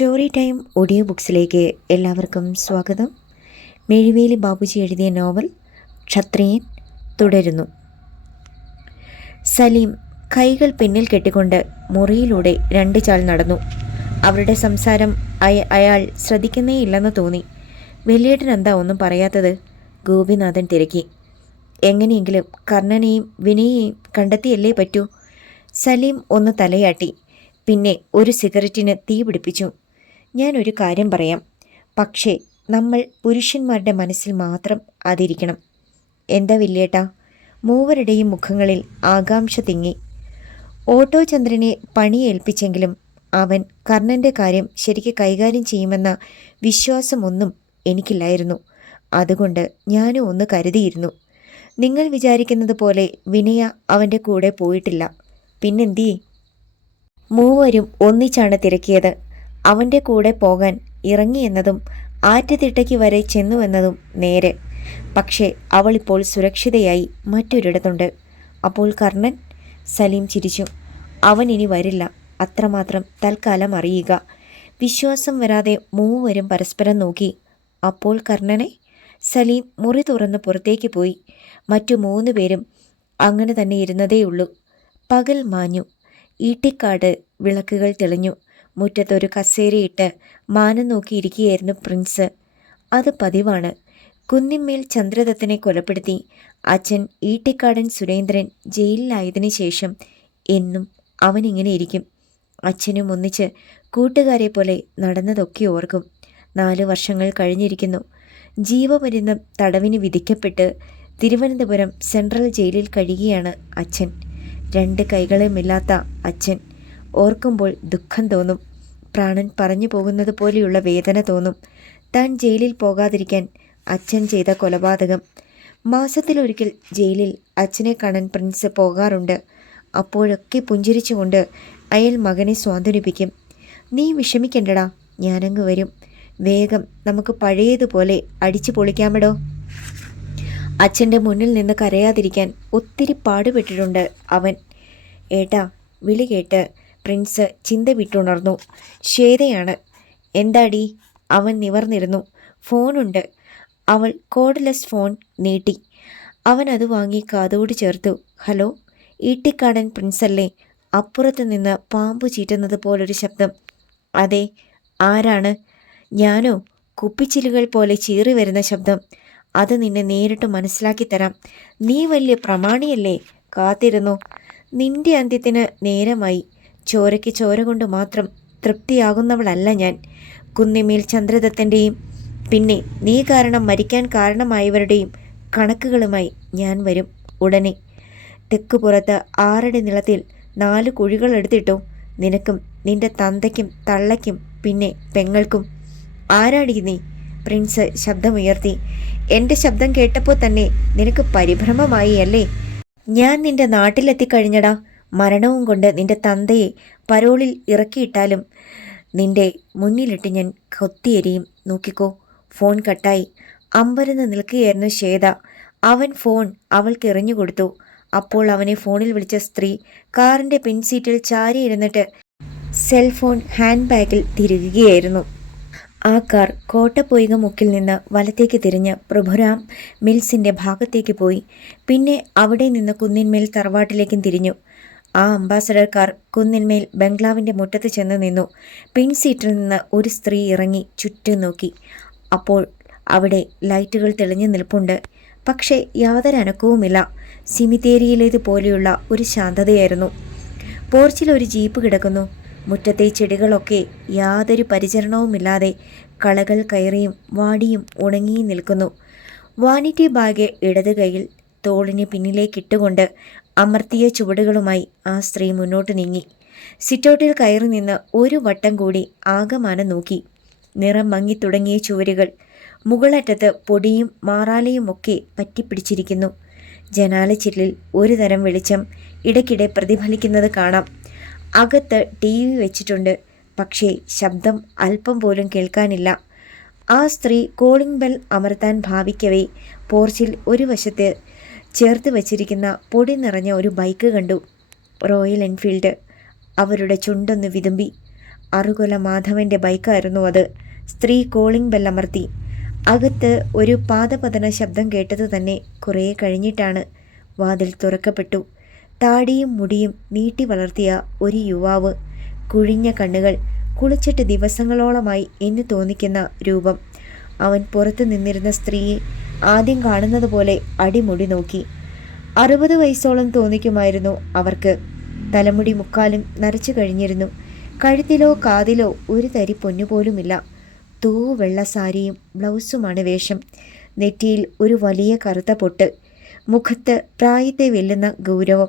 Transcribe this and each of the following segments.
Story time audio ബുക്സിലേക്ക് എല്ലാവർക്കും സ്വാഗതം. മെഴിവേലി ബാബുജി എഴുതിയ നോവൽ ക്ഷത്രിയൻ തുടരുന്നു. സലീം കൈകൾ പിന്നിൽ കെട്ടിക്കൊണ്ട് മുറിയിലൂടെ രണ്ട് ചാൾ നടന്നു. അവരുടെ സംസാരം അയ അയാൾ ശ്രദ്ധിക്കുന്നേയില്ലെന്ന് തോന്നി. വലിയേട്ടൻ എന്താ ഒന്നും പറയാത്തത്? ഗോപിനാഥൻ തിരക്കി. എങ്ങനെയെങ്കിലും കർണനെയും വിനയെയും കണ്ടെത്തിയല്ലേ പറ്റൂ? സലീം ഒന്ന് തലയാട്ടി. പിന്നെ ഒരു സിഗരറ്റിന് തീ പിടിപ്പിച്ചു ഞാൻ ഒരു കാര്യം പറയാം. പക്ഷേ നമ്മൾ പുരുഷന്മാരുടെ മനസ്സിൽ മാത്രം അതിരിക്കണം. എന്താ വില്ലേട്ടാ മൂവരുടെയും മുഖങ്ങളിൽ ആകാംക്ഷ തിങ്ങി. ഓട്ടോ ചന്ദ്രനെ പണിയേൽപ്പിച്ചെങ്കിലും അവൻ കർണന്റെ കാര്യം ശരിക്ക് കൈകാര്യം ചെയ്യുമെന്ന വിശ്വാസമൊന്നും എനിക്കില്ലായിരുന്നു. അതുകൊണ്ട് ഞാനും ഒന്ന് കരുതിയിരുന്നു. നിങ്ങൾ വിചാരിക്കുന്നത് പോലെ വിനയ അവന്റെ കൂടെ പോയിട്ടില്ല. പിന്നെന്തീ? മൂവരും ഒന്നിച്ചാണ് തിരക്കിയത്. അവന്റെ കൂടെ പോകാൻ ഇറങ്ങിയെന്നതും ആറ്റുതിട്ടയ്ക്ക് വരെ ചെന്നുവെന്നതും നേരെ. പക്ഷേ അവളിപ്പോൾ സുരക്ഷിതയായി മറ്റൊരിടത്തുണ്ട്. അപ്പോൾ കർണൻ സലീം ചിരിച്ചു. അവൻ ഇനി വരില്ല. അത്രമാത്രം തൽക്കാലം അറിയുക. വിശ്വാസം വരാതെ മൂവരും പരസ്പരം നോക്കി. അപ്പോൾ കർണനെ സലീം മുറി തുറന്ന് പുറത്തേക്ക് പോയി. മറ്റു മൂന്ന് പേരും അങ്ങനെ തന്നെ ഇരുന്നതേയുള്ളൂ. പകൽ മാഞ്ഞു. ഈട്ടിക്കാട് വിളക്കുകൾ തെളിഞ്ഞു. മുറ്റത്തൊരു കസേരയിട്ട് മാനം നോക്കിയിരിക്കുകയായിരുന്നു പ്രിൻസ്. അത് പതിവാണ്. കുന്നിന്മേൽ ചന്ദ്രദത്തനെ കൊലപ്പെടുത്തി അച്ഛൻ ഈട്ടിക്കാടൻ സുരേന്ദ്രൻ ജയിലിലായതിനു ശേഷം എന്നും അവനിങ്ങനെ ഇരിക്കും. അച്ഛനും ഒന്നിച്ച് കൂട്ടുകാരെ പോലെ നടന്നതൊക്കെ ഓർക്കും. നാല് വർഷങ്ങൾ കഴിഞ്ഞിരിക്കുന്നു. ജീവപര്യന്തം തടവിന് വിധിക്കപ്പെട്ട് തിരുവനന്തപുരം സെൻട്രൽ ജയിലിൽ കഴിയുകയാണ് അച്ഛൻ. രണ്ട് കൈകളുമില്ലാത്ത അച്ഛൻ ഓർക്കുമ്പോൾ ദുഃഖം തോന്നും. പ്രാണൻ പറഞ്ഞു പോകുന്നത് പോലെയുള്ള വേദന തോന്നും. താൻ ജയിലിൽ പോകാതിരിക്കാൻ അച്ഛൻ ചെയ്ത കൊലപാതകം. മാസത്തിലൊരിക്കൽ ജയിലിൽ അച്ഛനെ കാണാൻ പ്രിൻസ് പോകാറുണ്ട്. അപ്പോഴൊക്കെ പുഞ്ചിരിച്ചുകൊണ്ട് അയാൾ മകനെ സ്വാന്തനിപ്പിക്കും നീ വിഷമിക്കണ്ടടാ ഞാനങ്ങ് വരും. വേഗം നമുക്ക് പഴയതുപോലെ അടിച്ചു പൊളിക്കാമടോ അച്ഛന്റെ മുന്നിൽ നിന്ന് കരയാതിരിക്കാൻ ഒത്തിരി പാടുപെട്ടിട്ടുണ്ട് അവൻ. ഏട്ടാ വിളി കേട്ട് പ്രിൻസ് ചിന്ത വിട്ടുണർന്നു. ശ്വേതയാണ് എന്താടി? അവൻ നിവർന്നിരുന്നു. ഫോണുണ്ട്. അവൾ കോഡ്ലെസ് ഫോൺ നീട്ടി. അവൻ അത് വാങ്ങി കാതോട് ചേർത്തു. ഹലോ ഈട്ടിക്കാടൻ പ്രിൻസല്ലേ? അപ്പുറത്ത് നിന്ന് പാമ്പ് ചീറ്റുന്നത് പോലൊരു ശബ്ദം. അതെ ആരാണ്? ഞാനോ? കുപ്പിച്ചിലുകൾ പോലെ ചീറി വരുന്ന ശബ്ദം. അത് നിന്നെ നേരിട്ട് മനസ്സിലാക്കി തരാം. നീ വലിയ പ്രമാണിയല്ലേ? കാത്തിരുന്നു. നിന്റെ അന്ത്യത്തിന് നേരമായി. ചോരയ്ക്ക് ചോര കൊണ്ട് മാത്രം തൃപ്തിയാകുന്നവളല്ല ഞാൻ. കുന്നിമേൽ ചന്ദ്രദത്തന്റെയും പിന്നെ നീ കാരണം മരിക്കാൻ കാരണമായവരുടെയും കണക്കുകളുമായി ഞാൻ വരും ഉടനെ. തെക്കുപുറത്ത് ആറടി നിളത്തിൽ നാല് കുഴികൾ എടുത്തിട്ടോ നിനക്കും നിന്റെ തന്തയ്ക്കും തള്ളയ്ക്കും പിന്നെ പെങ്ങൾക്കും. ആരാടി നീ? പ്രിൻസ് ശബ്ദമുയർത്തി. എന്റെ ശബ്ദം കേട്ടപ്പോൾ തന്നെ നിനക്ക് പരിഭ്രമമായി അല്ലേ ഞാൻ നിന്റെ നാട്ടിലെത്തിക്കഴിഞ്ഞടാ. മരണവും കൊണ്ട് നിന്റെ തന്തയെ പരോളിൽ ഇറക്കിയിട്ടാലും നിന്റെ മുന്നിലിട്ട് ഞാൻ കൊത്തിയെരിയും. നോക്കിക്കോ ഫോൺ കട്ടായി. അമ്പരന്ന് നിൽക്കുകയായിരുന്നു ശ്വേത. അവൻ ഫോൺ അവൾക്ക് എറിഞ്ഞു കൊടുത്തു. അപ്പോൾ അവനെ ഫോണിൽ വിളിച്ച സ്ത്രീ കാറിന്റെ പിൻസീറ്റിൽ ചാരിയിരുന്നിട്ട് സെൽഫോൺ ഹാൻഡ് ബാഗിൽ തിരുകുകയായിരുന്നു ആ കാർ കോട്ടപ്പൊയ്ക മുക്കിൽ നിന്ന് വലത്തേക്ക് തിരിഞ്ഞ് പ്രഭുരാം മിൽസിന്റെ ഭാഗത്തേക്ക് പോയി. പിന്നെ അവിടെ നിന്ന് കുന്നിന്മേൽ തറവാട്ടിലേക്കും തിരിഞ്ഞു. ആ അംബാസഡർ കാർ കുന്നിന്മേൽ ബംഗ്ലാവിന്റെ മുറ്റത്ത് ചെന്ന് നിന്നു. പിൻസീറ്റിൽ നിന്ന് ഒരു സ്ത്രീ ഇറങ്ങി ചുറ്റും നോക്കി. അപ്പോൾ അവിടെ ലൈറ്റുകൾ തെളിഞ്ഞു നിൽപ്പുണ്ട്. പക്ഷേ യാതൊരു അനക്കവുമില്ല. സിമിത്തേരിയിലേതുപോലെയുള്ള ഒരു ശാന്തതയായിരുന്നു. പോർച്ചിൽ ഒരു ജീപ്പ് കിടക്കുന്നു. മുറ്റത്തെ ചെടികളൊക്കെ യാതൊരു പരിചരണവുമില്ലാതെ കളകൾ കയറിയും വാടിയും ഉണങ്ങിയും നിൽക്കുന്നു. വാനിറ്റി ബാഗ് ഇടത് കൈയിൽ തോളിന് പിന്നിലേക്കിട്ടുകൊണ്ട് അമർത്തിയ ചുവടുകളുമായി ആ സ്ത്രീ മുന്നോട്ട് നീങ്ങി. സിറ്റൗട്ടിൽ കയറി നിന്ന് ഒരു വട്ടം കൂടി ആകമാനം നോക്കി. നിറം മങ്ങി തുടങ്ങിയ ചുവരുകൾ മുകളറ്റത്ത് പൊടിയും മാറാലയും ഒക്കെ പറ്റിപ്പിടിച്ചിരിക്കുന്നു. ജനാലച്ചില്ലിൽ ഒരു തരം വെളിച്ചം ഇടയ്ക്കിടെ പ്രതിഫലിക്കുന്നത് കാണാം. അകത്ത് ടി വി വെച്ചിട്ടുണ്ട്. പക്ഷേ ശബ്ദം അല്പം പോലും കേൾക്കാനില്ല. ആ സ്ത്രീ കോളിംഗ് ബെൽ അമർത്താൻ ഭാവിക്കവേ പോർച്ചിൽ ഒരു വശത്ത് ചേർത്ത് വച്ചിരിക്കുന്ന പൊടി നിറഞ്ഞ ഒരു ബൈക്ക് കണ്ടു. Royal Enfield. അവരുടെ ചുണ്ടൊന്ന് വിതുമ്പി. അറുകൊല മാധവന്റെ ബൈക്കായിരുന്നു അത്. സ്ത്രീ കോളിംഗ് ബെല്ലമർത്തി അകത്ത് ഒരു പാദപതന ശബ്ദം കേട്ടത് തന്നെ കുറേ കഴിഞ്ഞിട്ടാണ്. വാതിൽ തുറക്കപ്പെട്ടു. താടിയും മുടിയും നീട്ടി വളർത്തിയ ഒരു യുവാവ്. കുഴിഞ്ഞ കണ്ണുകൾ. കുളിച്ചിട്ട് ദിവസങ്ങളോളമായി എന്ന് തോന്നിക്കുന്ന രൂപം. അവൻ പുറത്തു നിന്നിരുന്ന സ്ത്രീയെ ആദ്യം കാണുന്നത് പോലെ അടിമുടി നോക്കി. അറുപത് വയസ്സോളം തോന്നിക്കുമായിരുന്നു അവർക്ക്. തലമുടി മുക്കാലും നരച്ചു കഴിഞ്ഞിരുന്നു. കഴുത്തിലോ കാതിലോ ഒരു തരി പൊന്നുപോലുമില്ല തൂവെള്ള സാരിയും ബ്ലൗസുമാണ് വേഷം. നെറ്റിയിൽ ഒരു വലിയ കറുത്ത പൊട്ട്. മുഖത്ത് പ്രായത്തെ വെല്ലുന്ന ഗൗരവം.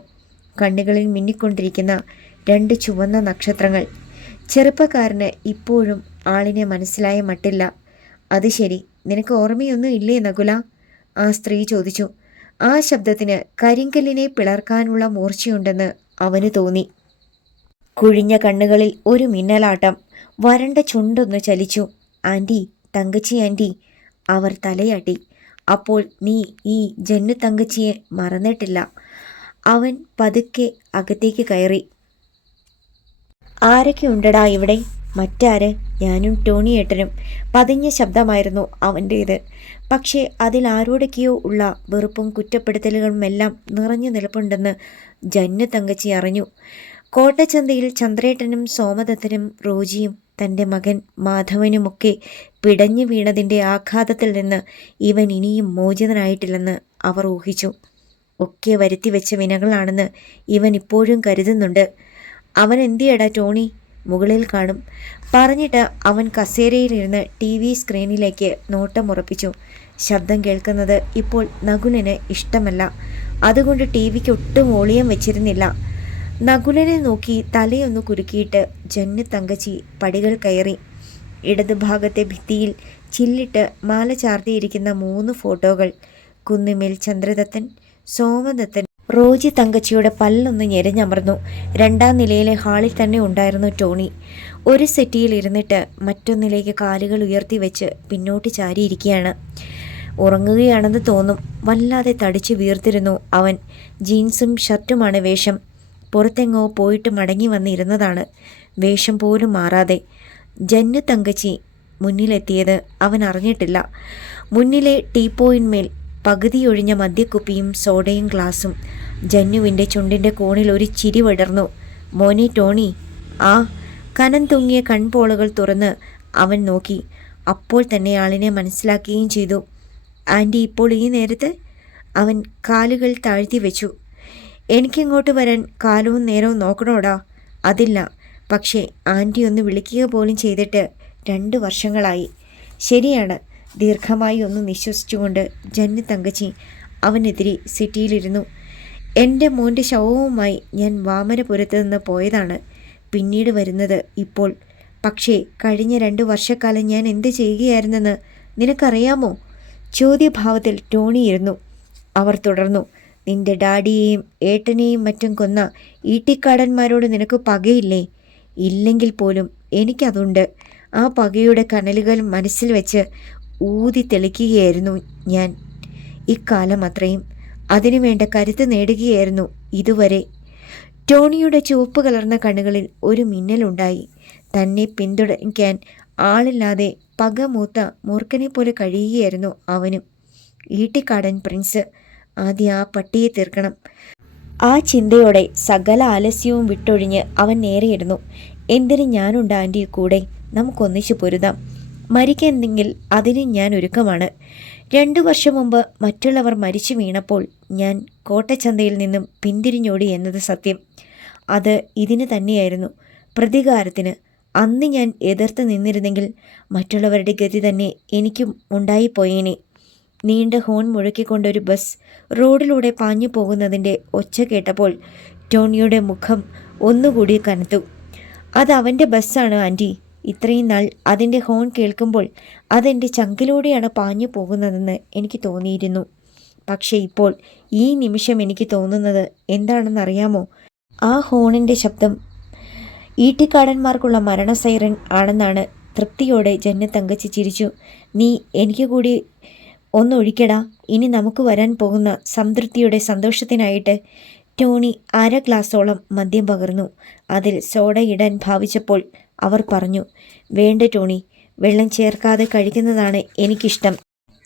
കണ്ണുകളിൽ മിന്നിക്കൊണ്ടിരിക്കുന്ന രണ്ട് ചുവന്ന നക്ഷത്രങ്ങൾ. ചെറുപ്പക്കാരന് ഇപ്പോഴും ആളിനെ മനസ്സിലായ മട്ടില്ല. അത് ശരി നിനക്ക് ഓർമ്മയൊന്നും ഇല്ലേ നകുല? ആ സ്ത്രീ ചോദിച്ചു. ആ ശബ്ദത്തിന് കരിങ്കല്ലിനെ പിളർക്കാനുള്ള മൂർച്ചയുണ്ടെന്ന് അവന് തോന്നി. കുഴിഞ്ഞ കണ്ണുകളിൽ ഒരു മിന്നലാട്ടം. വരണ്ട ചുണ്ടൊന്ന് ചലിച്ചു. ആന്റി തങ്കച്ചി ആന്റി അവർ തലയാട്ടി. അപ്പോൾ നീ ഈ ജന്നു തങ്കച്ചിയെ മറന്നിട്ടില്ല. അവൻ പതുക്കെ അകത്തേക്ക് കയറി. ആരൊക്കെ ഉണ്ടടാ ഇവിടെ? മറ്റാര്? ഞാനും ടോണി ഏട്ടനും. പതിഞ്ഞ ശബ്ദമായിരുന്നു അവന്റേത് പക്ഷേ അതിൽ ആരോടൊക്കെയോ ഉള്ള വെറുപ്പും കുറ്റപ്പെടുത്തലുകളുമെല്ലാം നിറഞ്ഞു നിൽപ്പുണ്ടെന്ന് ജന്നു തങ്കച്ചി അറിഞ്ഞു. കോട്ടച്ചന്തയിൽ ചന്ദ്രേട്ടനും സോമദത്തനും റോജിയും തന്റെ മകൻ മാധവനുമൊക്കെ പിടഞ്ഞു വീണതിന്റെ ആഘാതത്തിൽ നിന്ന് ഇവൻ ഇനിയും മോചിതനായിട്ടില്ലെന്ന് അവർ ഊഹിച്ചു. ഒക്കെ വരുത്തി വെച്ച വിനകളാണെന്ന് ഇവൻ ഇപ്പോഴും കരുതുന്നുണ്ട്. അവൻ എന്തിയടാ ടോണി? മുകളിൽ കാണും. പറഞ്ഞിട്ട് അവൻ കസേരയിലിരുന്ന് ടി വി സ്ക്രീനിലേക്ക് നോട്ടം ഉറപ്പിച്ചു ശബ്ദം കേൾക്കുന്നത് ഇപ്പോൾ നകുലന് ഇഷ്ടമല്ല. അതുകൊണ്ട് ടി വിക്ക് ഒട്ടും ഓളിയം വെച്ചിരുന്നില്ല. നകുലനെ നോക്കി തലയൊന്ന് കുരുക്കിയിട്ട് ജന്നു തങ്കച്ചി പടികൾ കയറി. ഇടതുഭാഗത്തെ ഭിത്തിയിൽ ചില്ലിട്ട് മാല ചാർത്തിയിരിക്കുന്ന മൂന്ന് ഫോട്ടോകൾ. കുന്നുമേൽ ചന്ദ്രദത്തൻ സോമദത്തൻ റോജി തങ്കച്ചിയുടെ പല്ലൊന്ന് ഞെരഞ്ഞമർന്നു. രണ്ടാം നിലയിലെ ഹാളിൽ തന്നെ ഉണ്ടായിരുന്നു ടോണി. ഒരു സെറ്റിയിൽ ഇരുന്നിട്ട് മറ്റൊന്നിലേക്ക് കാലുകൾ ഉയർത്തി വെച്ച് പിന്നോട്ട് ചാരിയിരിക്കുകയാണ്. ഉറങ്ങുകയാണെന്ന് തോന്നും. വല്ലാതെ തടിച്ചു വീർത്തിരുന്നു അവൻ. ജീൻസും ഷർട്ടുമാണ് വേഷം. പുറത്തെങ്ങോ പോയിട്ട് മടങ്ങി വന്നിരുന്നതാണ്. വേഷം പോലും മാറാതെ. ജന്നു തങ്കച്ചി മുന്നിലെത്തിയത് അവൻ അറിഞ്ഞിട്ടില്ല. മുന്നിലെ ടീപ്പോയിന്മേൽ പകുതിയൊഴിഞ്ഞ മദ്യക്കുപ്പിയും സോഡയും ഗ്ലാസും. ജന്നുവിന്റെ ചുണ്ടിന്റെ കോണിൽ ഒരു ചിരി വിടർന്നു. മോനെ ടോണി ആ കനം തൂങ്ങിയ കൺപോളകൾ തുറന്ന് അവൻ നോക്കി. അപ്പോൾ തന്നെ ആളിനെ മനസ്സിലാക്കുകയും ചെയ്തു. ആന്റി ഇപ്പോൾ ഈ നേരത്ത് അവൻ കാലുകൾ താഴ്ത്തി വെച്ചു. എനിക്കിങ്ങോട്ട് വരാൻ കാലവും നേരവും നോക്കണോടാ? അതില്ല. പക്ഷേ ആന്റി ഒന്ന് വിളിക്കുക പോലും ചെയ്തിട്ട് രണ്ട് വർഷങ്ങളായി. ശരിയാണ്. ദീർഘമായി ഒന്ന് നിശ്വസിച്ചുകൊണ്ട് ജന്നി തങ്കച്ചി അവനെതിരെ സിറ്റിയിലിരുന്നു. എന്റെ മോന്റെ ശവവുമായി ഞാൻ വാമനപുരത്ത് നിന്ന് പോയതാണ്. പിന്നീട് വരുന്നത് ഇപ്പോൾ. പക്ഷേ കഴിഞ്ഞ രണ്ട് വർഷക്കാലം ഞാൻ എന്ത് ചെയ്യുകയായിരുന്നെന്ന് നിനക്കറിയാമോ? ചോദ്യഭാവത്തിൽ ടോണിയിരുന്നു അവർ തുടർന്നു. നിന്റെ ഡാഡിയെയും ഏട്ടനെയും മറ്റും കൊന്ന ഈട്ടിക്കാടന്മാരോട് നിനക്ക് പകയില്ലേ? ഇല്ലെങ്കിൽ പോലും എനിക്കതുണ്ട്. ആ പകയുടെ കനലുകൾ മനസ്സിൽ വെച്ച് ഊതി തെളിക്കുകയായിരുന്നു ഞാൻ. ഇക്കാലം അത്രയും അതിനുവേണ്ട കരുത്ത് നേടുകയായിരുന്നു ഇതുവരെ. ടോണിയുടെ ചുവപ്പ് കലർന്ന കണ്ണുകളിൽ ഒരു മിന്നലുണ്ടായി. തന്നെ പിന്തുണയ്ക്കാൻ ആളില്ലാതെ പകമൂത്ത മൂർഖനെ പോലെ കഴിയുകയായിരുന്നു അവനും. ഈട്ടിക്കാടൻ പ്രിൻസ് ആദ്യം ആ പട്ടിയെ തീർക്കണം. ആ ചിന്തയോടെ സകല ആലസ്യവും വിട്ടൊഴിഞ്ഞ് അവൻ നേരെയിരുന്നു. എന്തിന് ഞാനുണ്ട് ആന്റി കൂടെ? നമുക്കൊന്നിച്ചു പൊരുതാം. മരിക്കുന്നെങ്കിൽ അതിന് ഞാൻ ഒരുക്കമാണ്. രണ്ടു വർഷം മുമ്പ് മറ്റുള്ളവർ മരിച്ചു വീണപ്പോൾ ഞാൻ കോട്ടച്ചന്തയിൽ നിന്നും പിന്തിരിഞ്ഞോടി എന്നത് സത്യം. അത് ഇതിന് തന്നെയായിരുന്നു. പ്രതികാരത്തിന് അന്ന് ഞാൻ എതിർത്ത് നിന്നിരുന്നെങ്കിൽ മറ്റുള്ളവരുടെ ഗതി തന്നെ എനിക്കും ഉണ്ടായിപ്പോയേനെ. നീണ്ട ഹോൺ മുഴക്കിക്കൊണ്ടൊരു ബസ് റോഡിലൂടെ പാഞ്ഞു പോകുന്നതിന്റെ ഒച്ച കേട്ടപ്പോൾ ടോണിയുടെ മുഖം ഒന്നുകൂടി കനത്തു. അത് അവന്റെ ബസ്സാണ് ആന്റി. ഇത്രയും നാൾ അതിന്റെ ഹോൺ കേൾക്കുമ്പോൾ അതെന്റെ ചങ്കിലൂടെയാണ് പാഞ്ഞു പോകുന്നതെന്ന് എനിക്ക് തോന്നിയിരുന്നു. പക്ഷേ ഇപ്പോൾ ഈ നിമിഷം എനിക്ക് തോന്നുന്നത് എന്താണെന്നറിയാമോ? ആ ഹോണിന്റെ ശബ്ദം ഈട്ടിക്കാടന്മാർക്കുള്ള മരണ സൈറൻ ആണെന്നാണ് തൃപ്തിയോടെ ജന്ന തങ്കച്ചി ചിരിച്ചു. നീ എനിക്ക് കൂടി ഒന്നൊഴിക്കടാ ഇനി നമുക്ക് വരാൻ പോകുന്ന സംതൃപ്തിയുടെ സന്തോഷത്തിനായിട്ട്. ടോണി അര ഗ്ലാസോളം മദ്യം പകർന്നു. അതിൽ സോഡ ഇടാൻ ഭാവിച്ചപ്പോൾ അവർ പറഞ്ഞു വേണ്ട ടോണി വെള്ളം ചേർക്കാതെ കഴിക്കുന്നതാണ് എനിക്കിഷ്ടം.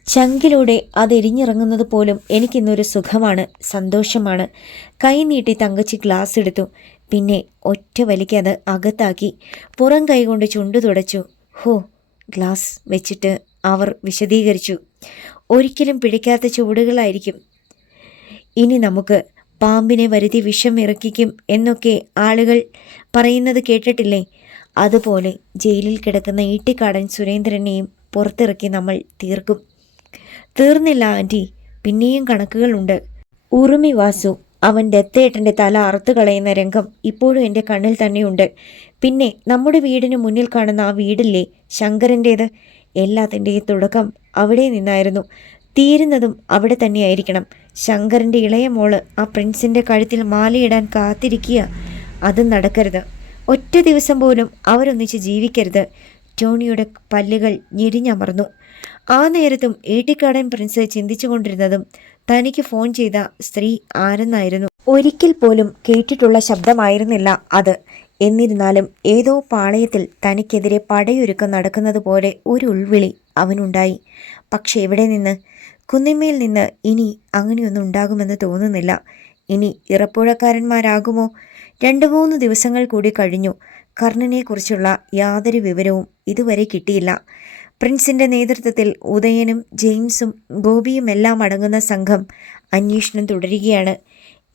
ചങ്കിലൂടെ അതെരിഞ്ഞിറങ്ങുന്നത് പോലും എനിക്കിന്നൊരു സുഖമാണ് സന്തോഷമാണ്. കൈ നീട്ടി തങ്കച്ചി ഗ്ലാസ് എടുത്തു. പിന്നെ ഒറ്റ വലിക്ക് അത് അകത്താക്കി പുറം കൈകൊണ്ട് ചുണ്ടു തുടച്ചു. ഹോ ഗ്ലാസ് വെച്ചിട്ട് അവർ വിശദീകരിച്ചു. ഒരിക്കലും പിടിക്കാത്ത ചൂടുകളായിരിക്കും. ഇനി നമുക്ക് പാമ്പിനെ വരുതി വിഷം ഇറക്കിക്കും എന്നൊക്കെ ആളുകൾ പറയുന്നത് കേട്ടിട്ടില്ലേ? അതുപോലെ ജയിലിൽ കിടക്കുന്ന ഈട്ടിക്കാടൻ സുരേന്ദ്രനെയും പുറത്തിറക്കി നമ്മൾ തീർക്കും. തീർന്നില്ല ആന്റി പിന്നെയും കണക്കുകളുണ്ട്. ഉറുമി വാസു അവൻ ദത്തേട്ടന്റെ തല അറുത്തു കളയുന്ന രംഗം ഇപ്പോഴും എന്റെ കണ്ണിൽ തന്നെയുണ്ട്. പിന്നെ നമ്മുടെ വീടിന് മുന്നിൽ കാണുന്ന ആ വീടില്ലേ ശങ്കരന്റേത് എല്ലാത്തിന്റെയും തുടക്കം അവിടെ നിന്നായിരുന്നു. തീരുന്നതും അവിടെ തന്നെയായിരിക്കണം. ശങ്കരന്റെ ഇളയ മോൾ ആ പ്രിൻസിന്റെ കഴുത്തിൽ മാലയിടാൻ കാത്തിരിക്കുക. അത് നടക്കരുത്. ഒറ്റ ദിവസം പോലും അവരൊന്നിച്ച് ജീവിക്കരുത്. ടോണിയുടെ പല്ലുകൾ ഞെരിഞ്ഞമർന്നു. ആ നേരത്തും ഏട്ടിക്കാടൻ പ്രിൻസ് ചിന്തിച്ചുകൊണ്ടിരുന്നതും തനിക്ക് ഫോൺ ചെയ്ത സ്ത്രീ ആരെന്നായിരുന്നു. ഒരിക്കൽ പോലും കേട്ടിട്ടുള്ള ശബ്ദമായിരുന്നില്ല അത്. എന്നിരുന്നാലും ഏതോ പാളയത്തിൽ തനിക്കെതിരെ പടയൊരുക്കം നടക്കുന്നത് പോലെ ഒരു ഉൾവിളി അവനുണ്ടായി. പക്ഷെ എവിടെ നിന്ന്? കുന്നിമ്മയിൽ നിന്ന് ഇനി അങ്ങനെയൊന്നും ഉണ്ടാകുമെന്ന് തോന്നുന്നില്ല. ഇനി ഇറപ്പുഴക്കാരന്മാരാകുമോ? രണ്ടു മൂന്ന് ദിവസങ്ങൾ കൂടി കഴിഞ്ഞു. കർണനെക്കുറിച്ചുള്ള യാതൊരു വിവരവും ഇതുവരെ കിട്ടിയില്ല. പ്രിൻസിന്റെ നേതൃത്വത്തിൽ ഉദയനും ജെയിംസും ഗോപിയുമെല്ലാം അടങ്ങുന്ന സംഘം അന്വേഷണം തുടരുകയാണ്.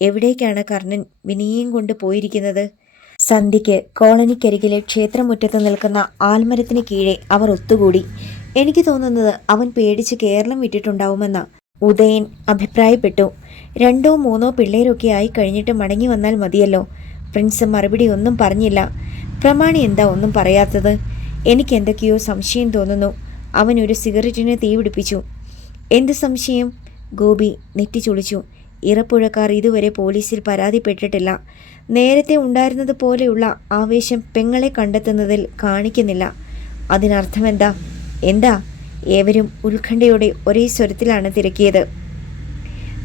എവിടേക്കാണ് കർണൻ വിനയം കൊണ്ട് പോയിരിക്കുന്നത്? സന്ധ്യയ്ക്ക് കോളനിക്കരികിലെ ക്ഷേത്രമുറ്റത്ത് നിൽക്കുന്ന ആൽമരത്തിന് കീഴെ അവർ ഒത്തുകൂടി. എനിക്ക് തോന്നുന്നത് അവൻ പേടിച്ച് കേരളം വിട്ടിട്ടുണ്ടാവുമെന്ന ഉദയൻ അഭിപ്രായപ്പെട്ടു. രണ്ടോ മൂന്നോ പിള്ളേരൊക്കെ ആയി കഴിഞ്ഞിട്ട് മടങ്ങി വന്നാൽ മതിയല്ലോ. പ്രിൻസ് മറുപടി ഒന്നും പറഞ്ഞില്ല. പ്രമാണി എന്താ ഒന്നും പറയാത്തത്? എനിക്ക് എന്തൊക്കെയോ സംശയം തോന്നുന്നു. അവൻ ഒരു സിഗരറ്റിന് തീപിടിപ്പിച്ചു എന്ത് സംശയം? ഗോപി നെറ്റിച്ചുളിച്ചു ഇറപ്പുഴക്കാർ ഇതുവരെ പോലീസിൽ പരാതിപ്പെട്ടിട്ടില്ല. നേരത്തെ ഉണ്ടായിരുന്നത് പോലെയുള്ള ആവേശം പെങ്ങളെ കണ്ടെത്തുന്നതിൽ കാണിക്കുന്നില്ല. അതിനർത്ഥമെന്താ? എന്താ? ഏവരും ഉത്കണ്ഠയോടെ ഒരേ സ്വരത്തിലാണ് തിരക്കിയത്.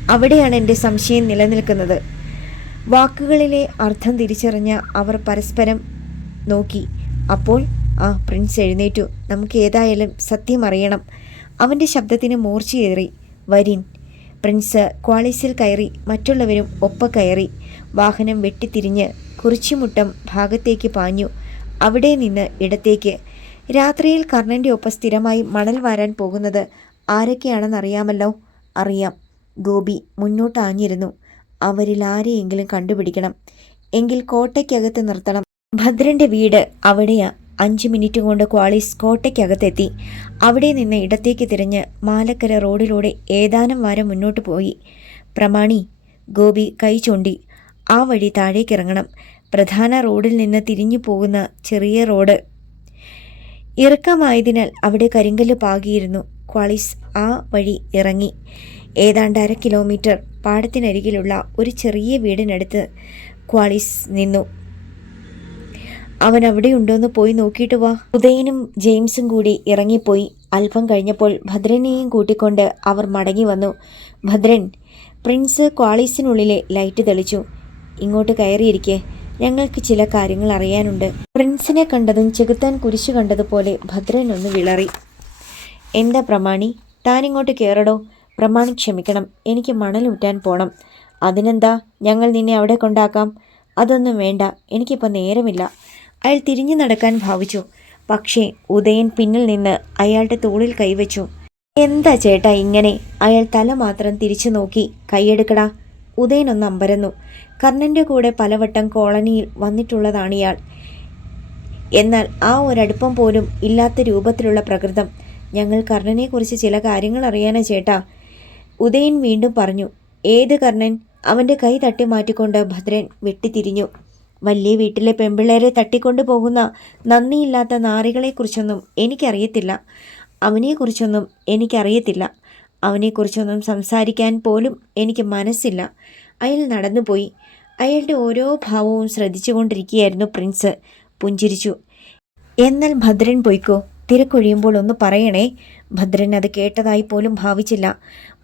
അവിടെയാണ് എന്റെ സംശയം നിലനിൽക്കുന്നത്. വാക്കുകളിലെ അർത്ഥം തിരിച്ചറിഞ്ഞ അവർ പരസ്പരം നോക്കി. അപ്പോൾ ആ പ്രിൻസ് എഴുന്നേറ്റു. നമുക്ക് ഏതായാലും സത്യം അറിയണം. അവന്റെ ശബ്ദത്തിന് മൂർച്ചയേറി വരിൻ. പ്രിൻസ് ക്വാളിസിൽ കയറി. മറ്റുള്ളവരും ഒപ്പ കയറി. വാഹനം വെട്ടിത്തിരിഞ്ഞ് കുറിച്ചുമുട്ടം ഭാഗത്തേക്ക് പാഞ്ഞു. അവിടെ നിന്ന് ഇടത്തേക്ക്. രാത്രിയിൽ കർണന്റെ ഒപ്പം സ്ഥിരമായി മണൽ വാരാൻ പോകുന്നത് ആരൊക്കെയാണെന്നറിയാമല്ലോ? അറിയാം. ഗോപി മുന്നോട്ടാഞ്ഞിരുന്നു. അവരിൽ ആരെയെങ്കിലും കണ്ടുപിടിക്കണം. എങ്കിൽ കോട്ടയ്ക്കകത്ത് നിർത്തണം. ഭദ്രന്റെ വീട് അവിടെയാ. അഞ്ച് മിനിറ്റ് കൊണ്ട് ക്വാളിസ് കോട്ടയ്ക്കകത്തെത്തി. അവിടെ നിന്ന് ഇടത്തേക്ക് തിരിഞ്ഞ് മാലക്കര റോഡിലൂടെ ഏതാനും വാരം മുന്നോട്ട് പോയി. പ്രമാണി ഗോപി കൈ ചൂണ്ടി. ആ വഴി താഴേക്കിറങ്ങണം. പ്രധാന റോഡിൽ നിന്ന് തിരിഞ്ഞു പോകുന്ന ചെറിയ റോഡ്. ഇറക്കമായതിനാൽ അവിടെ കരിങ്കല്ല് പാകിയിരുന്നു. ക്വാളിസ് ആ വഴി ഇറങ്ങി. ഏതാണ്ട് അര കിലോമീറ്റർ പാടത്തിനരികിലുള്ള ഒരു ചെറിയ വീടിനടുത്ത് ക്വാളിസ് നിന്നു. അവൻ അവിടെ ഉണ്ടോന്ന് പോയി നോക്കിയിട്ട് വാ. ഉദയനും ജെയിംസും കൂടി ഇറങ്ങിപ്പോയി. അല്പം കഴിഞ്ഞപ്പോൾ ഭദ്രനെയും കൂട്ടിക്കൊണ്ട് അവർ മടങ്ങി വന്നു. ഭദ്രൻ പ്രിൻസ് ക്വാളിസിനുള്ളിലെ ലൈറ്റ് തെളിച്ചു. ഇങ്ങോട്ട് കയറിയിരിക്കെ. ഞങ്ങൾക്ക് ചില കാര്യങ്ങൾ അറിയാനുണ്ട്. പ്രിൻസിനെ കണ്ടതും ചെകുത്താൻ കുരിശു കണ്ടതുപോലെ ഭദ്രൻ ഒന്ന് വിളറി. എന്താ പ്രമാണി? താനിങ്ങോട്ട് കയറടോ പ്രമാണി ക്ഷമിക്കണം. എനിക്ക് മണലൂറ്റാൻ പോണം. അതിനെന്താ? ഞങ്ങൾ നിന്നെ അവിടെ കൊണ്ടാക്കാം. അതൊന്നും വേണ്ട. എനിക്കിപ്പോൾ നേരമില്ല. അയാൾ തിരിഞ്ഞു നടക്കാൻ ഭാവിച്ചു. പക്ഷേ ഉദയൻ പിന്നിൽ നിന്ന് അയാളുടെ തോളിൽ കൈവച്ചു. എന്താ ചേട്ടാ ഇങ്ങനെ? അയാൾ തല മാത്രം തിരിച്ചു നോക്കി. കൈയെടുക്കടാ. ഉദയൻ ഒന്ന് അമ്പരന്നു. കർണന്റെ കൂടെ പലവട്ടം കോളനിയിൽ വന്നിട്ടുള്ളതാണ് ഇയാൾ എന്നാൽ ആ ഒരടുപ്പം പോലും ഇല്ലാത്ത രൂപത്തിലുള്ള പ്രകൃതം. ഞങ്ങൾ കർണനെക്കുറിച്ച് ചില കാര്യങ്ങൾ അറിയാനാ ചേട്ടാ. ഉദയൻ വീണ്ടും പറഞ്ഞു ഏത് കർണൻ? അവന്റെ കൈ തട്ടി മാറ്റിക്കൊണ്ട് ഭദ്രൻ വെട്ടിത്തിരിഞ്ഞു. വലിയ വീട്ടിലെ പെമ്പിള്ളേരെ തട്ടിക്കൊണ്ടു പോകുന്ന നന്ദിയില്ലാത്ത നാറികളെക്കുറിച്ചൊന്നും എനിക്കറിയത്തില്ല. അവനെക്കുറിച്ചൊന്നും എനിക്കറിയത്തില്ല. അവനെക്കുറിച്ചൊന്നും സംസാരിക്കാൻ പോലും എനിക്ക് മനസ്സില്ല. അയാൾ നടന്നുപോയി. അയാളുടെ ഓരോ ഭാവവും ശ്രദ്ധിച്ചുകൊണ്ടിരിക്കുകയായിരുന്നു പ്രിൻസ്. പുഞ്ചിരിച്ചു. എന്നാൽ ഭദ്രൻ പൊയ്ക്കോ. തിരക്കൊഴിയുമ്പോൾ ഒന്ന് പറയണേ. ഭദ്രൻ അത് കേട്ടതായി പോലും ഭാവിച്ചില്ല.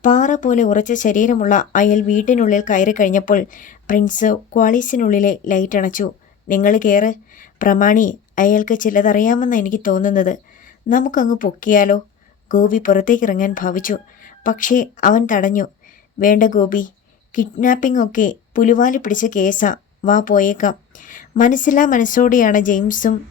പാറ പോലെ ഉറച്ച ശരീരമുള്ള അയാൾ വീട്ടിനുള്ളിൽ കയറി കഴിഞ്ഞപ്പോൾ പ്രിൻസ് ക്വാളീസിനുള്ളിലെ ലൈറ്റ് അണച്ചു. നിങ്ങൾ കയറ് പ്രമാണി അയാൾക്ക് ചിലതറിയാമെന്ന് എനിക്ക് തോന്നുന്നത്. നമുക്കങ്ങ് പൊക്കിയാലോ? ഗോപി പുറത്തേക്ക് ഇറങ്ങാൻ ഭാവിച്ചു. പക്ഷേ അവൻ തടഞ്ഞു. വേണ്ട ഗോപി. കിഡ്നാപ്പിംഗ് ഒക്കെ പുലുവാലി പിടിച്ച കേസാ. വാ പോയേക്കാം. മനസ്സില്ലാ മനസ്സോടെയാണ് ജെയിംസും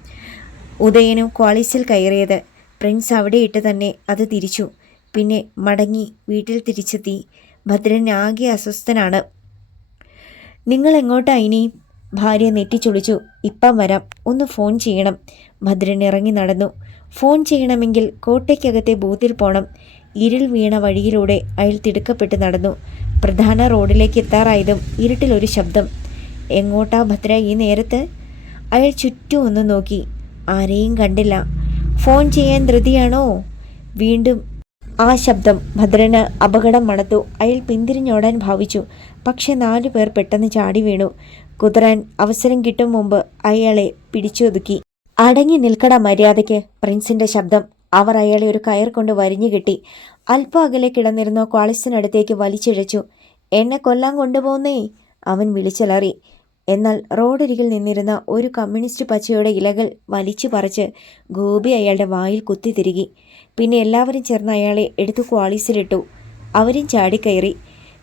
ഉദയനും ക്വാളിസിൽ കയറിയത്. പ്രിൻസ് അവിടെ ഇട്ട് തന്നെ അത് തിരിച്ചു. പിന്നെ മടങ്ങി വീട്ടിൽ തിരിച്ചെത്തി. ഭദ്രൻ ആകെ അസ്വസ്ഥനാണ്. നിങ്ങൾ എങ്ങോട്ടാ ഇനി? ഭാര്യ നെറ്റിച്ചൊളിച്ചു. ഇപ്പം വരാം. ഒന്ന് ഫോൺ ചെയ്യണം. ഭദ്രൻ ഇറങ്ങി നടന്നു. ഫോൺ ചെയ്യണമെങ്കിൽ കോട്ടയ്ക്കകത്തെ ബൂത്തിൽ പോണം. ഇരുൾ വീണ വഴിയിലൂടെ അയാൾ തിടുക്കപ്പെട്ട് നടന്നു. പ്രധാന റോഡിലേക്ക് എത്താറായതും ഇരുട്ടിലൊരു ശബ്ദം. എങ്ങോട്ടാ ഭദ്ര ഈ നേരത്ത്? അയാൾ ചുറ്റും ഒന്ന് നോക്കി. ആരെയും കണ്ടില്ല. ഫോൺ ചെയ്യാൻ ധൃതിയാണോ? വീണ്ടും ആ ശബ്ദം ഭദ്രന് അപകടം മണത്തു. അയാൾ പിന്തിരിഞ്ഞോടാൻ ഭാവിച്ചു. പക്ഷെ നാലു പേർ പെട്ടെന്ന് ചാടി വീണു. കുതിരാൻ അവസരം കിട്ടും മുമ്പ് അയാളെ പിടിച്ചൊതുക്കി. അടങ്ങി നിൽക്കട മര്യാദയ്ക്ക് പ്രിൻസിന്റെ ശബ്ദം. അവർ അയാളെ ഒരു കയർ കൊണ്ട് വരിഞ്ഞു കെട്ടി. അല്പ അകലെ കിടന്നിരുന്ന ക്വാളിസിനടുത്തേക്ക് വലിച്ചിഴച്ചു. എന്നെ കൊല്ലാൻ കൊണ്ടുപോകുന്നേ അവൻ വിളിച്ചലറി. എന്നാൽ റോഡരികിൽ നിന്നിരുന്ന ഒരു കമ്മ്യൂണിസ്റ്റ് പച്ചയുടെ ഇലകൾ വലിച്ചു പറിച്ച് ഗോപി അയാളുടെ വായിൽ കുത്തി തിരുകി പിന്നെ എല്ലാവരും ചേർന്ന് അയാളെ എടുത്ത് ക്വാളിസിലിട്ടു. അവരും ചാടിക്കയറി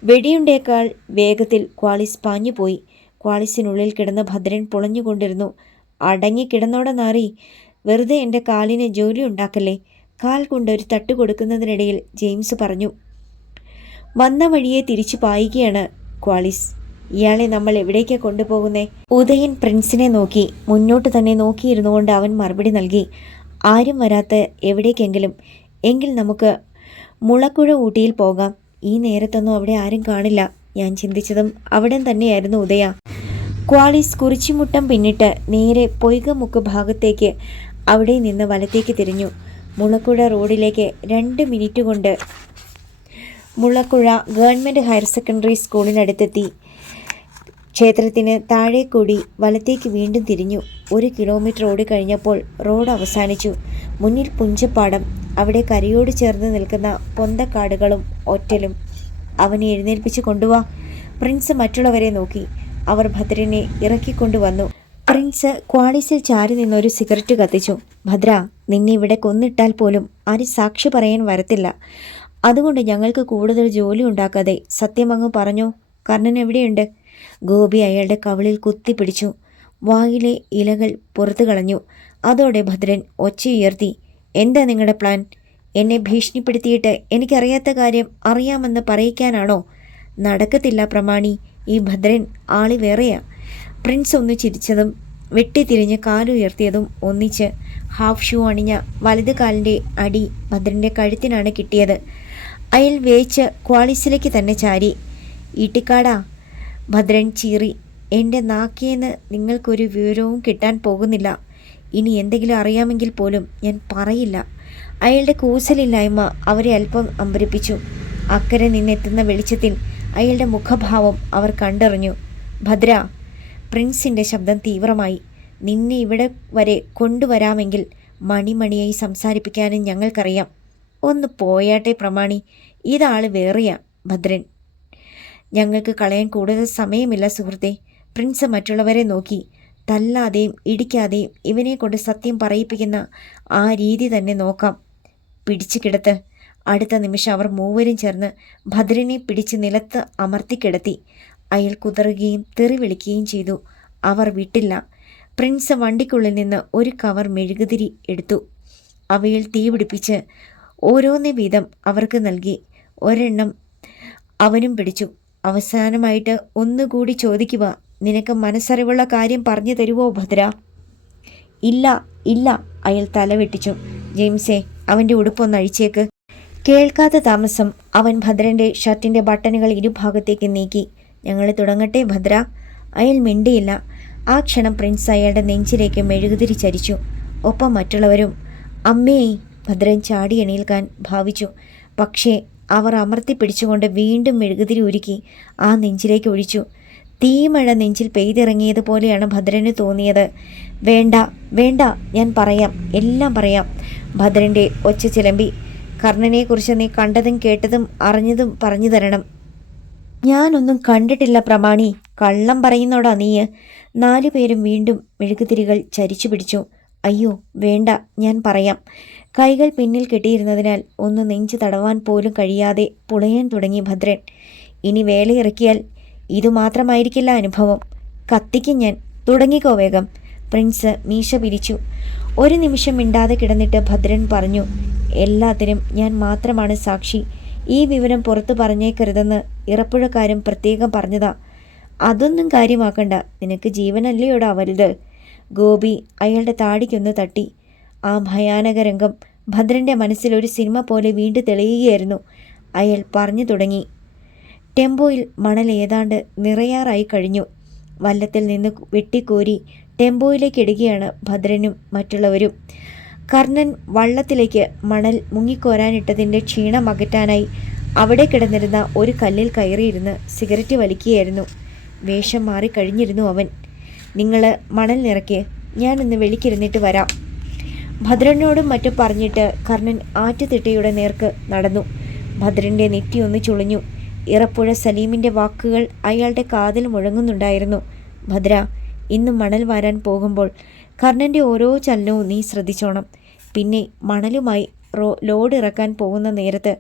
വെടിയുണ്ടേക്കാൾ വേഗത്തിൽ ക്വാളിസ് പാഞ്ഞുപോയി ക്വാളിസിനുള്ളിൽ കിടന്ന ഭദ്രൻ പൊളഞ്ഞുകൊണ്ടിരുന്നു അടങ്ങി കിടന്നോടെ നാറി വെറുതെ എന്റെ കാലിന് ജോലി ഉണ്ടാക്കല്ലേ? കാൽ കൊണ്ട് ഒരു തട്ട് കൊടുക്കുന്നതിനിടയിൽ ജെയിംസ് പറഞ്ഞു. വന്ന വഴിയെ തിരിച്ചു പായുകയാണ് ക്വാളിസ്. ഇയാളെ നമ്മൾ എവിടേക്കാ കൊണ്ടുപോകുന്നേ ഉദയൻ പ്രിൻസിനെ നോക്കി. മുന്നോട്ട് തന്നെ നോക്കിയിരുന്നു കൊണ്ട് അവൻ മറുപടി നൽകി. ആരും വരാത്ത എവിടേക്കെങ്കിലും. എങ്കിൽ നമുക്ക് മുളക്കുഴ ഊട്ടിയിൽ പോകാം. ഈ നേരത്തൊന്നും അവിടെ ആരും കാണില്ല. ഞാൻ ചിന്തിച്ചതും അവിടെ തന്നെയായിരുന്നു ഉദയ. ക്വാളിസ് കുറിച്ചുമുട്ടം പിന്നിട്ട് നേരെ പൊയ്കമുക്ക് ഭാഗത്തേക്ക് അവിടെ നിന്ന് വലത്തേക്ക് തിരിഞ്ഞു. മുളക്കുഴ റോഡിലേക്ക് രണ്ട് മിനിറ്റ് കൊണ്ട് മുളക്കുഴ ഗവൺമെന്റ് ഹയർ സെക്കൻഡറി സ്കൂളിനടുത്തെത്തി. ക്ഷേത്രത്തിന് താഴെ കൂടി വലത്തേക്ക് വീണ്ടും തിരിഞ്ഞു. ഒരു കിലോമീറ്റർ ഓടി കഴിഞ്ഞപ്പോൾ റോഡ് അവസാനിച്ചു. മുന്നിൽ പുഞ്ചപ്പാടം അവിടെ കരയോട് ചേർന്ന് നിൽക്കുന്ന പൊന്തക്കാടുകളും ഒറ്റലും. അവനെ എഴുന്നേൽപ്പിച്ച് കൊണ്ടുവാ. പ്രിൻസ് മറ്റുള്ളവരെ നോക്കി. അവർ ഭദ്രനെ ഇറക്കിക്കൊണ്ടുവന്നു പ്രിൻസ് ക്വാളിസിൽ ചാരി നിന്നൊരു സിഗരറ്റ് കത്തിച്ചു. ഭദ്ര നിന്നെ ഇവിടെ കൊന്നിട്ടാൽ പോലും ആരും സാക്ഷി പറയാൻ വരത്തില്ല. അതുകൊണ്ട് ഞങ്ങൾക്ക് കൂടുതൽ ജോലി ഉണ്ടാക്കാതെ സത്യമങ്ങ് പറഞ്ഞോ. കർണൻ എവിടെയുണ്ട്? ഗോപി അയാളുടെ കവിളിൽ കുത്തിപ്പിടിച്ചു വായിലെ ഇലകൾ പുറത്തു കളഞ്ഞു. അതോടെ ഭദ്രൻ ഒച്ചയുയർത്തി എന്താ നിങ്ങളുടെ പ്ലാൻ? എന്നെ ഭീഷണിപ്പെടുത്തിയിട്ട് എനിക്കറിയാത്ത കാര്യം അറിയാമെന്ന് പറയിക്കാനാണോ? നടക്കത്തില്ല പ്രമാണി ഈ ഭദ്രൻ ആളി വേറെയാ. പ്രിൻസ് ഒന്ന് ചിരിച്ചതും വെട്ടിത്തിരിഞ്ഞ് കാലുയർത്തിയതും ഒന്നിച്ച് ഹാഫ് ഷൂ അണിഞ്ഞ വലത് കാലിന്റെ അടി ഭദ്രന്റെ കഴുത്തിനാണ് കിട്ടിയത്. അയാൾ വേച്ച് ക്വാളിസിലേക്ക് തന്നെ ചാരി ഈട്ടിക്കാടാ ഭദ്രൻ ചീറി എന്റെ നാക്കിയെന്ന് നിങ്ങൾക്കൊരു വിവരവും കിട്ടാൻ പോകുന്നില്ല. ഇനി എന്തെങ്കിലും അറിയാമെങ്കിൽ പോലും ഞാൻ പറയില്ല. അയാളുടെ കൂസലില്ലായ്മ അവരെ അല്പം അമ്പരിപ്പിച്ചു. അക്കരെ നിന്നെത്തുന്ന വെളിച്ചത്തിൽ അയാളുടെ മുഖഭാവം അവർ കണ്ടറിഞ്ഞു. ഭദ്ര പ്രിൻസിന്റെ ശബ്ദം തീവ്രമായി. നിന്നെ ഇവിടെ വരെ കൊണ്ടുവരാമെങ്കിൽ മണിമണിയായി സംസാരിപ്പിക്കാനും ഞങ്ങൾക്കറിയാം. ഒന്ന് പോയാട്ടെ പ്രമാണി ഇതാൾ വേറെയാ ഭദ്രൻ ഞങ്ങൾക്ക് കളയാൻ കൂടുതൽ സമയമില്ല സുഹൃത്തെ. പ്രിൻസ് മറ്റുള്ളവരെ നോക്കി. തല്ലാതെയും ഇടിക്കാതെയും ഇവനെ കൊണ്ട് സത്യം പറയിപ്പിക്കുന്ന ആ രീതി തന്നെ നോക്കാം. പിടിച്ചു കിടത്ത്. അടുത്ത നിമിഷം അവർ മൂവരും ചേർന്ന് ഭദ്രനെ പിടിച്ച് നിലത്ത് അമർത്തിക്കിടത്തി അയാൾ കുതറുകയും തെറി വിളിക്കുകയും ചെയ്തു. അവർ വിട്ടില്ല. പ്രിൻസ് വണ്ടിക്കുള്ളിൽ നിന്ന് ഒരു കവർ മെഴുകുതിരി എടുത്തു. അവയിൽ തീ പിടിപ്പിച്ച് ഓരോന്നേ വീതം അവർക്ക് നൽകി. ഒരെണ്ണം അവനും പിടിച്ചു. അവസാനമായിട്ട് ഒന്നുകൂടി ചോദിക്കുക. നിനക്ക് മനസ്സറിവുള്ള കാര്യം പറഞ്ഞു തരുവോ ഭദ്ര? ഇല്ല ഇല്ല അയാൾ തലവെട്ടിച്ചു ജെയിംസേ അവന്റെ ഉടുപ്പൊന്ന് അഴിച്ചേക്ക്. കേൾക്കാത്ത താമസം അവൻ ഭദ്രന്റെ ഷർട്ടിന്റെ ബട്ടണുകൾ ഇരുഭാഗത്തേക്ക് നീക്കി. ഞങ്ങൾ തുടങ്ങട്ടെ ഭദ്ര. അയാൾ മിണ്ടിയില്ല. ആ ക്ഷണം പ്രിൻസ് അയാളുടെ നെഞ്ചിലേക്ക് മെഴുകുതിരി ചരിച്ചു. ഒപ്പം മറ്റുള്ളവരും അമ്മേ ഭദ്രൻ ചാടി എണീൽക്കാൻ ഭാവിച്ചു. പക്ഷേ അവർ അമർത്തി പിടിച്ചുകൊണ്ട് വീണ്ടും മെഴുകുതിരി ഉരുക്കി ആ നെഞ്ചിലേക്ക് ഒഴിച്ചു. തീമഴ നെഞ്ചിൽ പെയ്തിറങ്ങിയതുപോലെയാണ് ഭദ്രന് തോന്നിയത്. വേണ്ട വേണ്ട ഞാൻ പറയാം എല്ലാം പറയാം ഭദ്രന്റെ ഒച്ച ചിലമ്പി. കർണനെക്കുറിച്ച് നീ കണ്ടതും കേട്ടതും അറിഞ്ഞതും പറഞ്ഞു തരണം. ഞാനൊന്നും കണ്ടിട്ടില്ല പ്രമാണി കള്ളം പറയുന്നോടാ നീ നാലുപേരും വീണ്ടും മെഴുകുതിരികൾ ചരിച്ചു പിടിച്ചു. അയ്യോ വേണ്ട ഞാൻ പറയാം. കൈകൾ പിന്നിൽ കെട്ടിയിരുന്നതിനാൽ ഒന്ന് നെഞ്ചു തടവാൻ പോലും കഴിയാതെ പുളയാൻ തുടങ്ങി ഭദ്രൻ. ഇനി വേലയിറക്കിയാൽ ഇതുമാത്രമായിരിക്കില്ല അനുഭവം. കത്തിക്കും ഞാൻ. തുടങ്ങിക്കോ വേഗം. പ്രിൻസ് മീശ പിരിച്ചു. ഒരു നിമിഷം മിണ്ടാതെ കിടന്നിട്ട് ഭദ്രൻ പറഞ്ഞു എല്ലാത്തിനും ഞാൻ മാത്രമാണ് സാക്ഷി. ഈ വിവരം പുറത്തു പറഞ്ഞേക്കരുതെന്ന് ഇറപ്പുഴക്കാരും പ്രത്യേകം പറഞ്ഞതാ. അതൊന്നും കാര്യമാക്കണ്ട. നിനക്ക് ജീവനല്ലയോടാ വലുത് ഗോപി അയാളുടെ താടിക്കൊന്ന് തട്ടി. ആ ഭയാനക രംഗം ഭദ്രന്റെ മനസ്സിൽ ഒരു സിനിമ പോലെ വീണ്ടും തെളിയുകയായിരുന്നു. അയാൾ പറഞ്ഞു തുടങ്ങി. ടെമ്പോയിൽ മണൽ ഏതാണ്ട് നിറയാറായി കഴിഞ്ഞു. വല്ലത്തിൽ നിന്ന് വെട്ടിക്കോരി ടെമ്പോയിലേക്ക് ഇടുകയാണ് ഭദ്രനും മറ്റുള്ളവരും. കർണൻ വള്ളത്തിലേക്ക് മണൽ മുങ്ങിക്കോരാനിട്ടതിന്റെ ക്ഷീണം അകറ്റാനായി അവിടെ കിടന്നിരുന്ന ഒരു കല്ലിൽ കയറിയിരുന്ന് സിഗരറ്റ് വലിക്കുകയായിരുന്നു. വേഷം മാറിക്കഴിഞ്ഞിരുന്നു അവൻ. നിങ്ങൾ മണൽ നിറയ്ക്ക്. ഞാനിന്ന് വെളിക്കിരുന്നിട്ട് വരാം. ഭദ്രനോടും മറ്റും പറഞ്ഞിട്ട് കർണൻ ആറ്റുതിട്ടയുടെ നേർക്ക് നടന്നു. ഭദ്രന്റെ നെറ്റിയൊന്ന് ചുളിഞ്ഞു. ഇറപ്പുഴ സലീമിന്റെ വാക്കുകൾ അയാളുടെ കാതിൽ മുഴങ്ങുന്നുണ്ടായിരുന്നു. ഭദ്ര ഇന്ന് മണൽ വാരാൻ പോകുമ്പോൾ കർണന്റെ ഓരോ ചലനവും നീ ശ്രദ്ധിച്ചോണം. പിന്നെ മണലുമായി റോ ലോഡ് ഇറക്കാൻ പോകുന്ന നേരത്ത്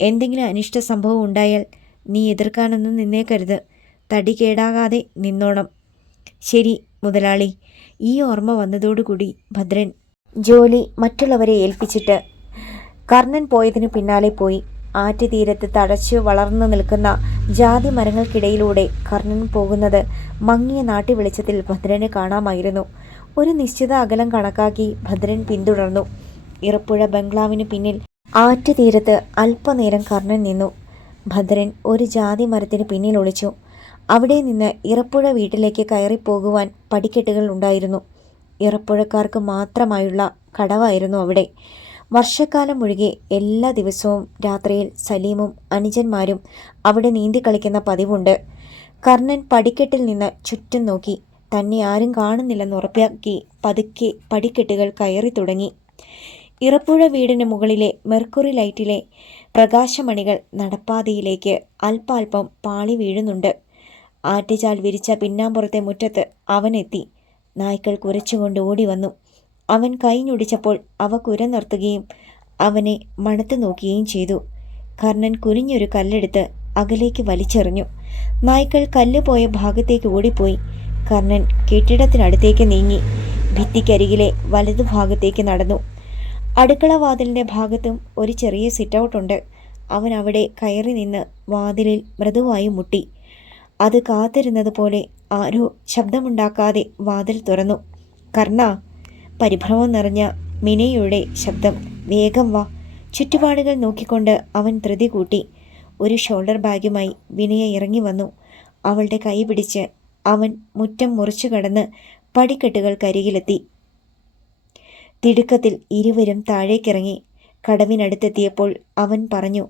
എന്തെങ്കിലും അനിഷ്ട സംഭവം ഉണ്ടായാൽ നീ എതിർക്കാനൊന്നും നിന്നേക്കരുത്. തടി കേടാകാതെ നിന്നോണം. ശരി മുതലാളി. ഈ ഓർമ്മ വന്നതോടുകൂടി ഭദ്രൻ ജോലി മറ്റുള്ളവരെ ഏൽപ്പിച്ചിട്ട്. കർണൻ പോയതിനു പിന്നാലെ പോയി. ആറ്റുതീരത്ത് തഴച്ചു വളർന്നു നിൽക്കുന്ന ജാതി മരങ്ങൾക്കിടയിലൂടെ കർണൻ പോകുന്നത് മങ്ങിയ നാട്ടി വെളിച്ചത്തിൽ ഭദ്രന് കാണാമായിരുന്നു. ഒരു നിശ്ചിത അകലം കണക്കാക്കി ഭദ്രൻ പിന്തുടർന്നു. ഇറപ്പുഴ ബംഗ്ലാവിന് പിന്നിൽ ആറ്റുതീരത്ത് അല്പനേരം കർണൻ നിന്നു. ഭദ്രൻ ഒരു ജാതി മരത്തിന് പിന്നിൽ ഒളിച്ചു. അവിടെ നിന്ന് ഇറപ്പുഴ വീട്ടിലേക്ക് കയറിപ്പോകുവാൻ പടിക്കെട്ടുകൾ ഉണ്ടായിരുന്നു. ഇറപ്പുഴക്കാർക്ക് മാത്രമായുള്ള കടവായിരുന്നു അവിടെ. വർഷക്കാലം ഒഴികെ എല്ലാ ദിവസവും രാത്രിയിൽ സലീമും അനുജന്മാരും അവിടെ നീന്തി കളിക്കുന്ന പതിവുണ്ട്. കർണൻ പടിക്കെട്ടിൽ നിന്ന് ചുറ്റും നോക്കി തന്നെ ആരും കാണുന്നില്ലെന്ന് ഉറപ്പാക്കി പതുക്കെ പടിക്കെട്ടുകൾ കയറി തുടങ്ങി. ഇറപ്പുഴ വീടിന് മുകളിലെ മെർക്കുറി ലൈറ്റിലെ പ്രകാശമണികൾ നടപ്പാതയിലേക്ക് അല്പാൽപം പാളി വീഴുന്നുണ്ട്. ആറ്റുചാൽ വിരിച്ച പിന്നാമ്പുറത്തെ മുറ്റത്ത് അവനെത്തി. നായ്ക്കൾ കുരച്ചുകൊണ്ട് ഓടി വന്നു അവൻ കൈഞ്ഞൊടിച്ചപ്പോൾ അവ കുര നിർത്തുകയും അവനെ മണത്തു നോക്കുകയും ചെയ്തു. കർണൻ കുനിഞ്ഞൊരു കല്ലെടുത്ത് അകലേക്ക് വലിച്ചെറിഞ്ഞു. നായ്ക്കൾ കല്ല് പോയ ഭാഗത്തേക്ക് ഓടിപ്പോയി. കർണൻ കെട്ടിടത്തിനടുത്തേക്ക് നീങ്ങി ഭിത്തിക്കരികിലെ വലതുഭാഗത്തേക്ക് നടന്നു. അടുക്കള വാതിലിന്റെ ഭാഗത്തും ഒരു ചെറിയ സിറ്റൗട്ടുണ്ട് അവൻ അവിടെ കയറി നിന്ന് വാതിലിൽ മൃദുവായി മുട്ടി. അത് കാത്തിരുന്നത് പോലെ ആരോ ശബ്ദമുണ്ടാക്കാതെ വാതിൽ തുറന്നു. കർണ പരിഭ്രമം നിറഞ്ഞ മിനയുടെ ശബ്ദം. വേഗം വാ. ചുറ്റുപാടുകൾ നോക്കിക്കൊണ്ട് അവൻ ധൃതി കൂട്ടി. ഒരു ഷോൾഡർ ബാഗുമായി വിനയ ഇറങ്ങി വന്നു. അവളുടെ കൈ പിടിച്ച് അവൻ മുറ്റം മുറിച്ചു കടന്ന് പടിക്കെട്ടുകൾക്കരികിലെത്തി. തിടുക്കത്തിൽ ഇരുവരും താഴേക്കിറങ്ങി കടവിനടുത്തെത്തിയപ്പോൾ അവൻ പറഞ്ഞു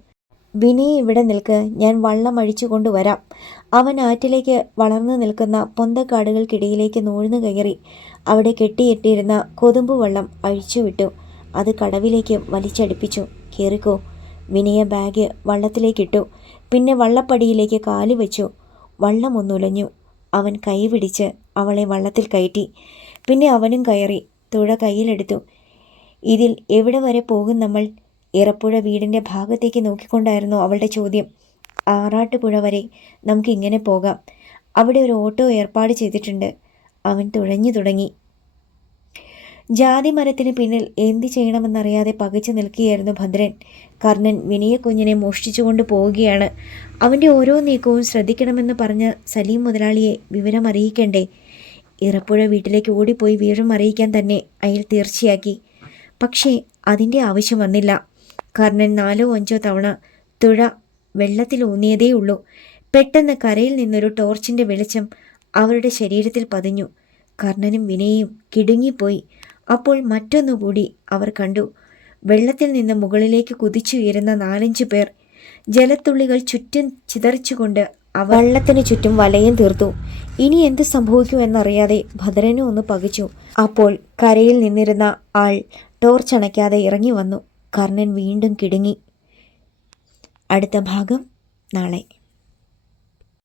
വിനയെ ഇവിടെ നിൽക്ക് ഞാൻ വള്ളം അഴിച്ചു കൊണ്ടുവരാം അവൻ ആറ്റിലേക്ക് വളർന്നു നിൽക്കുന്ന പൊന്തക്കാടുകൾക്കിടയിലേക്ക് നൂഴ്ന്നു കയറി. അവിടെ കെട്ടിയിട്ടിരുന്ന കൊതുമ്പ് വള്ളം അഴിച്ചുവിട്ടു അത് കടവിലേക്ക് വലിച്ചടിപ്പിച്ചു. കയറിക്കോ വിനയ ബാഗ് വള്ളത്തിലേക്കിട്ടു. പിന്നെ വള്ളപ്പടിയിലേക്ക് കാലു വെച്ചു. വള്ളം ഒന്നുലഞ്ഞു അവൻ കൈ പിടിച്ച് അവളെ വള്ളത്തിൽ കയറ്റി. പിന്നെ അവനും കയറി തുഴ കയ്യിലെടുത്തു. ഇതിൽ എവിടെ വരെ പോകും നമ്മൾ? ഇറപ്പുഴ വീടിന്റെ ഭാഗത്തേക്ക് നോക്കിക്കൊണ്ടായിരുന്നു അവളുടെ ചോദ്യം. ആറാട്ടുപുഴ വരെ നമുക്ക് ഇങ്ങനെ പോകാം. അവിടെ ഒരു ഓട്ടോ ഏർപ്പാട് ചെയ്തിട്ടുണ്ട്. അവൻ തുഴഞ്ഞു തുടങ്ങി. ജാതി മരത്തിന് പിന്നിൽ എന്ത് ചെയ്യണമെന്നറിയാതെ പകച്ചു നിൽക്കുകയായിരുന്നു ഭദ്രൻ. കർണൻ വിനയ കുഞ്ഞിനെ മോഷ്ടിച്ചുകൊണ്ട് പോവുകയാണ്. അവന്റെ ഓരോ നീക്കവും ശ്രദ്ധിക്കണമെന്ന് പറഞ്ഞ് സലീം മുതലാളിയെ വിവരം അറിയിക്കണ്ടേ? ഇറപ്പുഴ വീട്ടിലേക്ക് ഓടിപ്പോയി വിവരം അറിയിക്കാൻ തന്നെ അയാൾ തീർച്ചയാക്കി. പക്ഷേ അതിന്റെ ആവശ്യം വന്നില്ല. കർണൻ നാലോ അഞ്ചോ തവണ തുഴ വെള്ളത്തിൽ ഊന്നിയതേയുള്ളൂ പെട്ടെന്ന് കരയിൽ നിന്നൊരു ടോർച്ചിന്റെ വെളിച്ചം അവരുടെ ശരീരത്തിൽ പതിഞ്ഞു. കർണനും വിനയും കിടുങ്ങിപ്പോയി. അപ്പോൾ മറ്റൊന്നുകൂടി അവർ കണ്ടു. വെള്ളത്തിൽ നിന്ന് മുകളിലേക്ക് കുതിച്ചുയരുന്ന നാലഞ്ച് പേർ ജലത്തുള്ളികൾ ചുറ്റും ചിതറിച്ചുകൊണ്ട് അവ വള്ളത്തിന് ചുറ്റും വലയം തീർത്തു. ഇനി എന്ത് സംഭവിക്കുമെന്നറിയാതെ ഭദ്രനും ഒന്ന് പകിച്ചു. അപ്പോൾ കരയിൽ നിന്നിരുന്ന ആൾ ടോർച്ച് അണയ്ക്കാതെ ഇറങ്ങി വന്നു. കർണൻ വീണ്ടും കിടുങ്ങി. അടുത്ത ഭാഗം നാളെ.